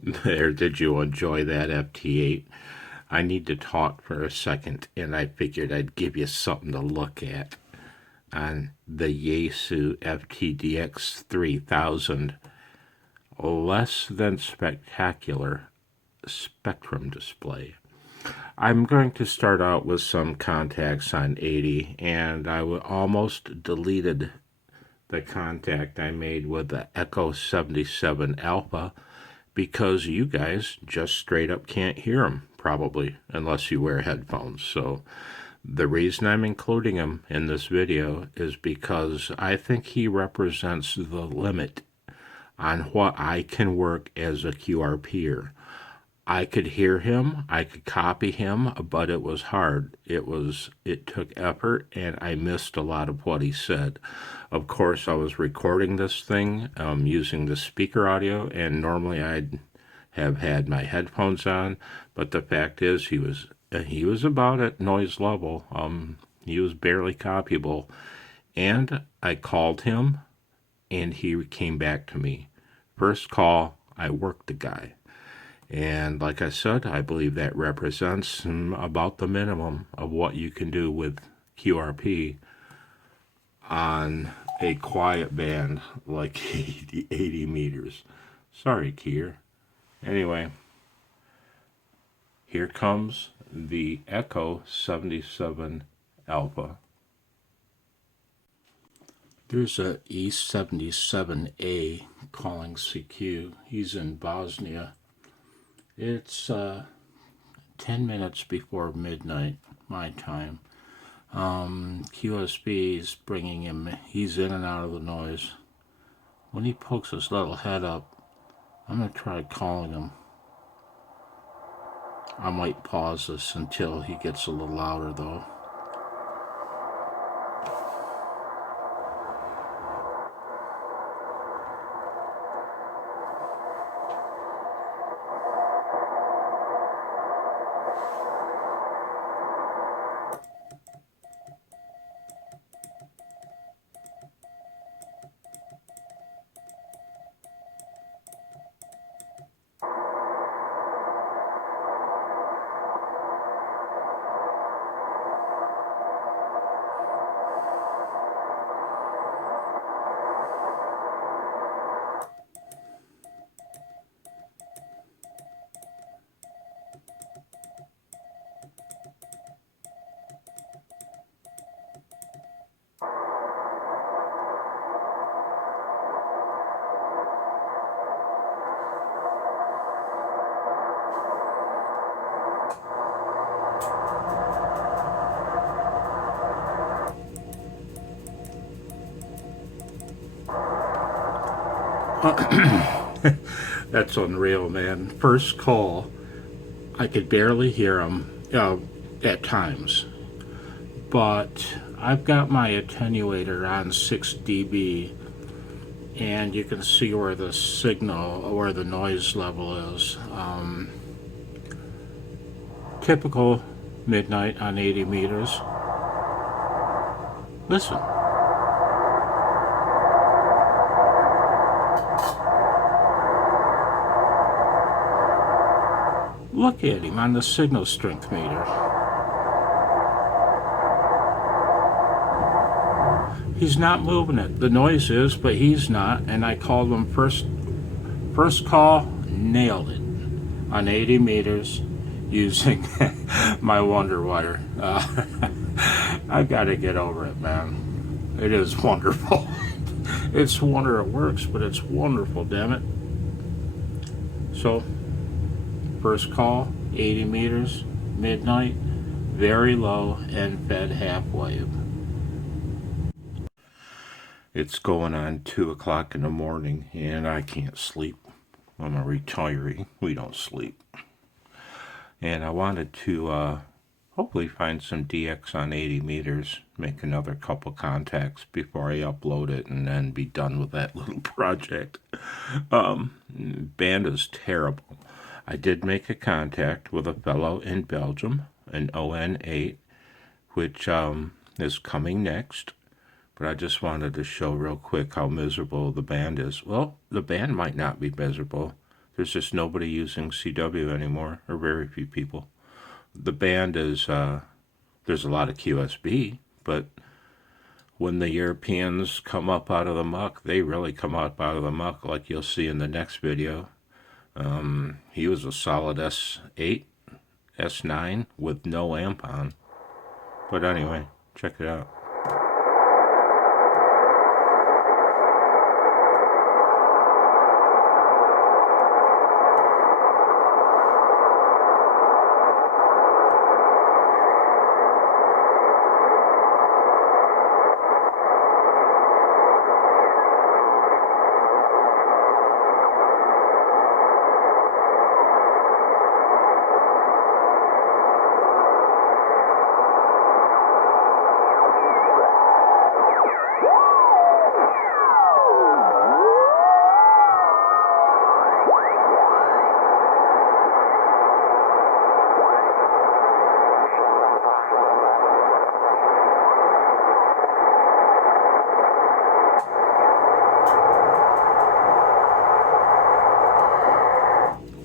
There, did you enjoy that, FT8? I need to talk for a second, and I figured I'd give you something to look at on the Yaesu FTDX 3000 less than spectacular spectrum display. I'm going to start out with some contacts on 80, and I almost deleted the contact I made with the Echo 77 Alpha because you guys just straight up can't hear him, probably, unless you wear headphones. So the reason I'm including him in this video is because I think he represents the limit on what I can work as a QRPer. I could hear him, I could copy him, but it was hard. It took effort, and I missed a lot of what he said. Of course, I was recording this thing using the speaker audio, and normally I'd have had my headphones on, but the fact is he was about at noise level. He was barely copyable, and I called him, and he came back to me. First call, I worked the guy. And like I said, I believe that represents about the minimum of what you can do with QRP on a quiet band like 80 meters. Sorry, Kier. Anyway, here comes the Echo 77 Alpha. There's a E77A calling CQ. He's in Bosnia. It's 10 minutes before midnight, my time. QSB is bringing him, he's in and out of the noise. When he pokes his little head up, I'm going to try calling him. I might pause this until he gets a little louder, though. That's unreal, man. First call, I could barely hear him at times, but I've got my attenuator on 6 dB, and you can see where the signal, where the noise level is. Typical midnight on 80 meters. Listen. Look at him on the signal strength meter. He's not moving it. The noise is, but he's not. And I called him first call, nailed it on 80 meters using my Wonder Wire. I've got to get over it, man. It is wonderful. It's wonder it works, but it's wonderful, damn it. So, first call, 80 meters, midnight, very low, and fed half-wave. It's going on 2 o'clock in the morning, and I can't sleep. I'm a retiree. We don't sleep. And I wanted to hopefully find some DX on 80 meters, make another couple contacts before I upload it, and then be done with that little project. Band is terrible. I did make a contact with a fellow in Belgium, an ON8, which is coming next. But I just wanted to show real quick how miserable the band is. Well, the band might not be miserable. There's just nobody using CW anymore, or very few people. The band is, there's a lot of QSB, but when the Europeans come up out of the muck, they really come up out of the muck, like you'll see in the next video. He was a solid S8, S9 with no amp on. But anyway, check it out.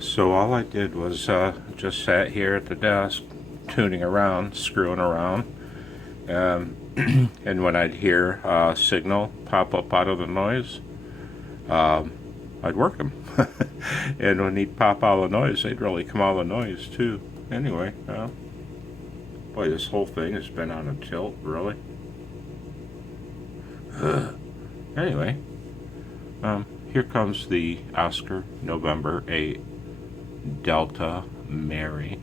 So all I did was just sat here at the desk, tuning around, screwing around, and when I'd hear a signal pop up out of the noise, I'd work them. And when he'd pop out of the noise, they'd really come out of the noise too. Anyway, boy, this whole thing has been on a tilt, really. Anyway, here comes the Oscar November 8 Delta Mary.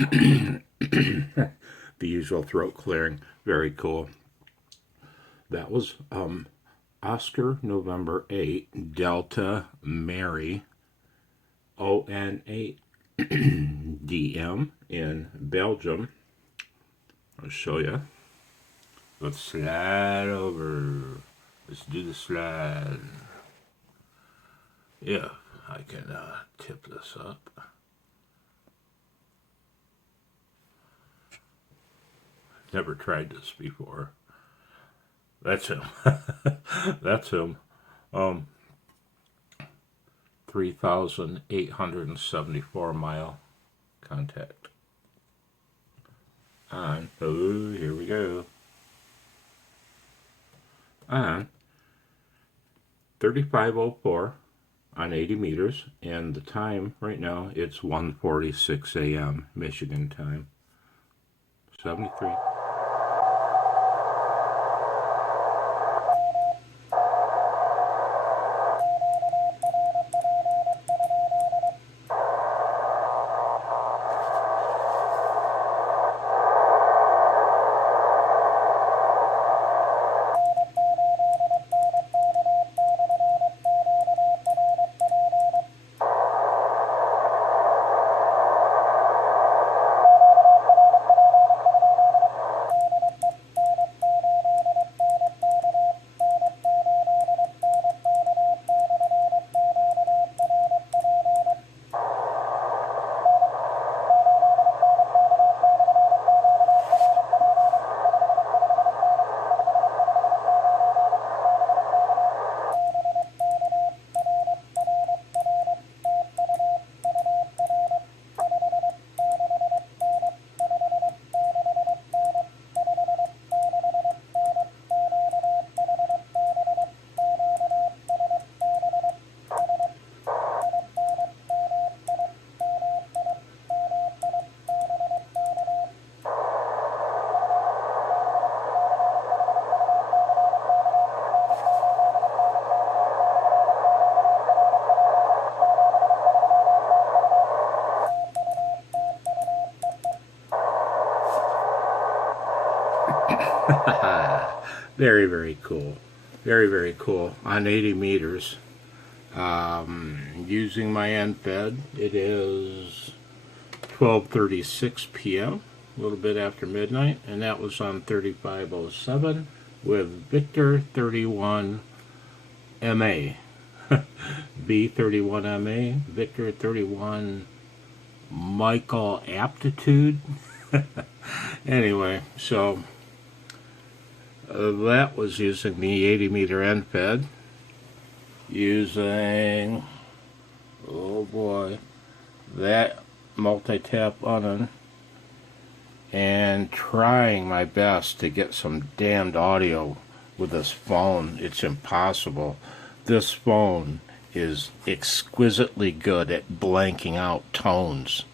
The usual throat clearing. Very cool. That was Oscar November 8 Delta Mary ON8 DM in Belgium. I'll show you. Let's slide over. Let's do the slide. Yeah, I can tip this up. Never tried this before. That's him. That's him. 3,874 mile contact. On. Oh, here we go. On 3504 on 80 meters, and the time right now it's 1:46 a.m. Michigan time. 73. Very, very cool. Very, very cool. On 80 meters. Using my end-fed, it is 12:36 p.m., a little bit after midnight, and that was on 3507 with Victor 31 MA. B31MA, Victor 31 Michael Aptitude. Anyway, so that was using the 80 meter end fed, using, oh boy, that multi-tap button, and trying my best to get some damned audio with this phone. It's impossible. This phone is exquisitely good at blanking out tones.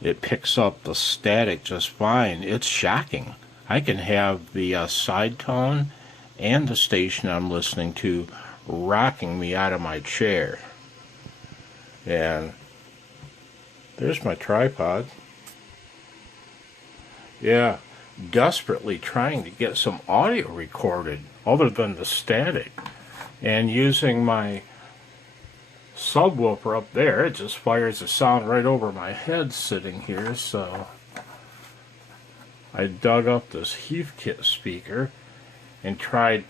It picks up the static just fine. It's shocking. I can have the side tone and the station I'm listening to rocking me out of my chair. And there's my tripod. Yeah, desperately trying to get some audio recorded other than the static. And using my subwoofer up there, it just fires the sound right over my head sitting here, so I dug up this Heathkit speaker and tried